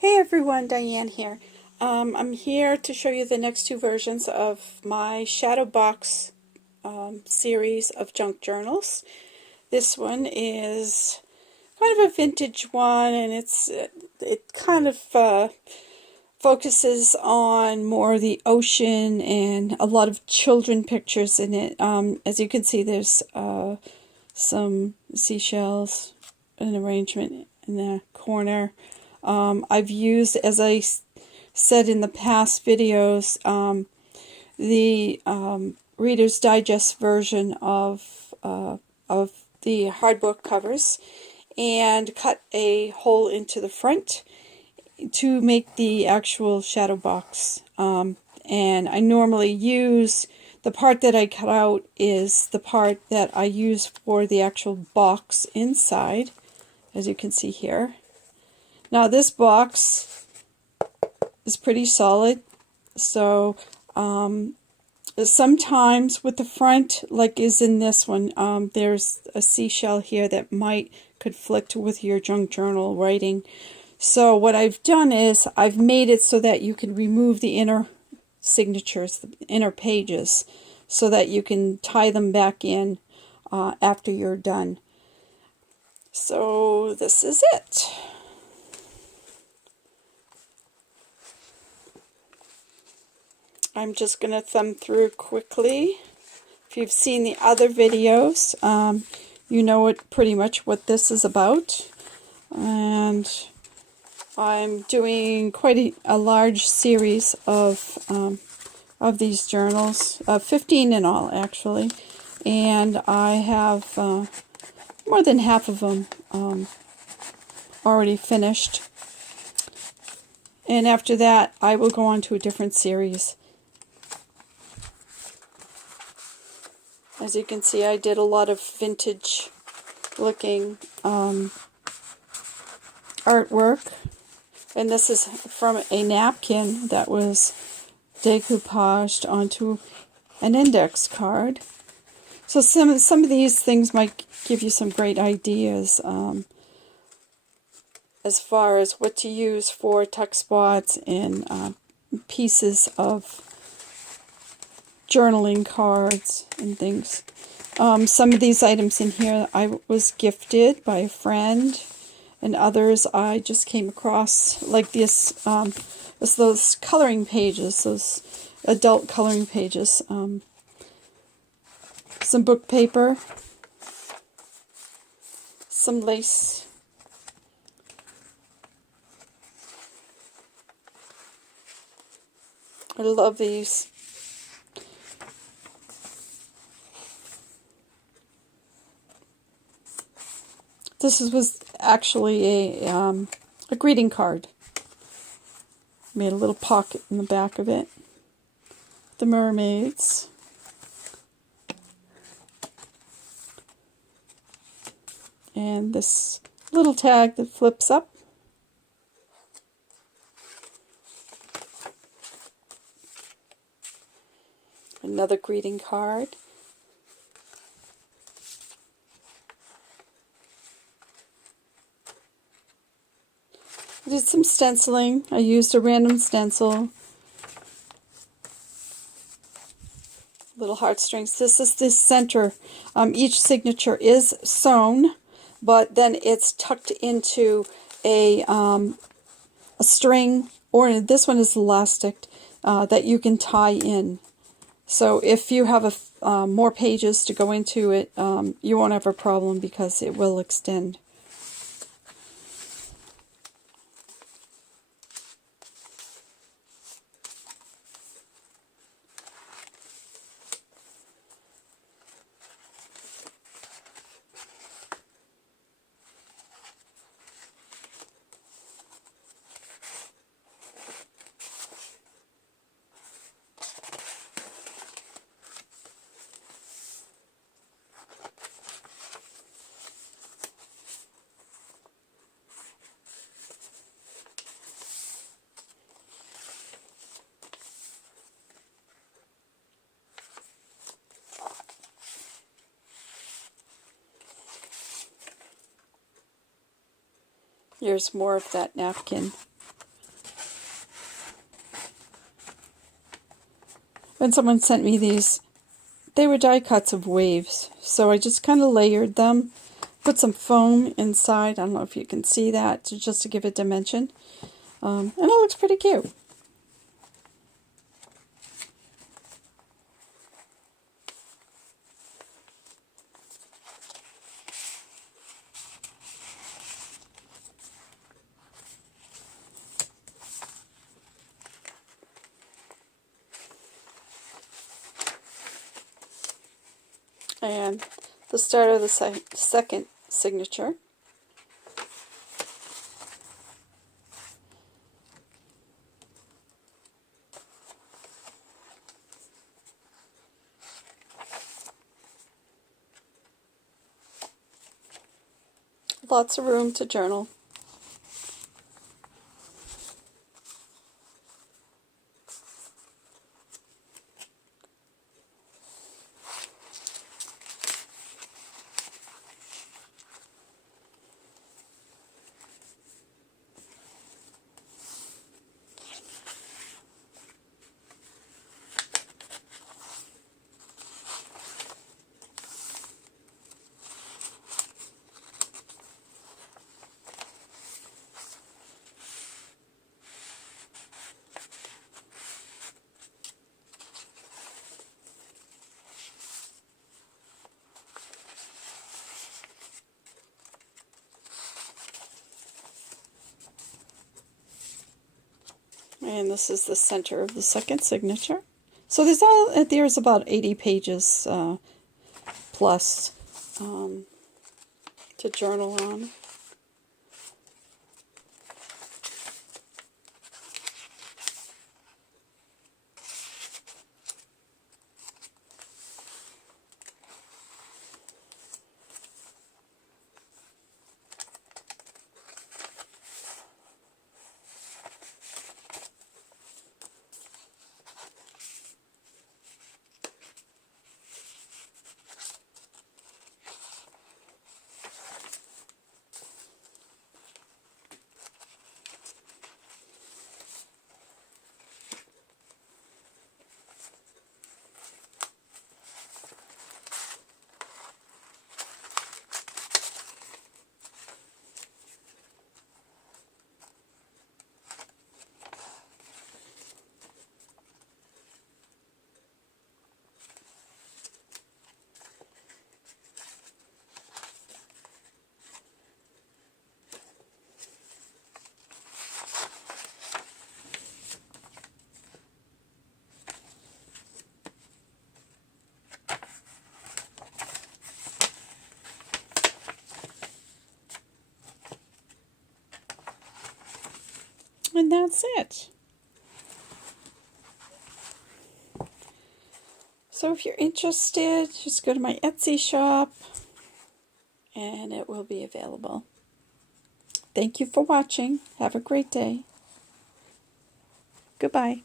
Hey everyone, Diane here. I'm here to show you the next two versions of my Shadowbox series of junk journals. This one is kind of a vintage one, and it kind of focuses on more the ocean and a lot of children pictures in it. As you can see, there's some seashells, an arrangement in the corner. I've used, as I said in the past videos, the Reader's Digest version of the hardbook covers, and cut a hole into the front to make the actual shadow box. And I normally use the part that I cut out is the part that I use for the actual box inside, as you can see here. Now this box is pretty solid, so sometimes with the front, like is in this one, there's a seashell here that might conflict with your junk journal writing. So what I've done is I've made it so that you can remove the inner signatures, the inner pages, so that you can tie them back in after you're done. So this is it. I'm just going to thumb through quickly. If you've seen the other videos, you know pretty much what this is about. And I'm doing quite a large series of these journals, 15 in all actually. And I have more than half of them already finished. And after that, I will go on to a different series. As you can see, I did a lot of vintage looking artwork. And this is from a napkin that was decoupaged onto an index card. So some of these things might give you some great ideas as far as what to use for tuck spots and pieces of journaling cards and things. Some of these items in here I was gifted by a friend, and others I just came across, like this, those coloring pages, those adult coloring pages, some book paper, some lace, I love these. This was actually a greeting card. Made a little pocket in the back of it. The mermaids. And this little tag that flips up. Another greeting card. I did some stenciling. I used a random stencil. Little heartstrings. This is the center. Each signature is sewn, but then it's tucked into a string, or this one is elastic, that you can tie in. So if you have more pages to go into it, you won't have a problem because it will extend. Here's more of that napkin. when someone sent me these, they were die cuts of waves. So I just kind of layered them, put some foam inside. I don't know if you can see that, just to give it dimension. And it looks pretty cute. And the start of the second signature. Lots of room to journal. And this is the center of the second signature. So there's about 80 pages plus to journal on. And that's it. So if you're interested, just go to my Etsy shop and it will be available. Thank you for watching. Have a great day. Goodbye.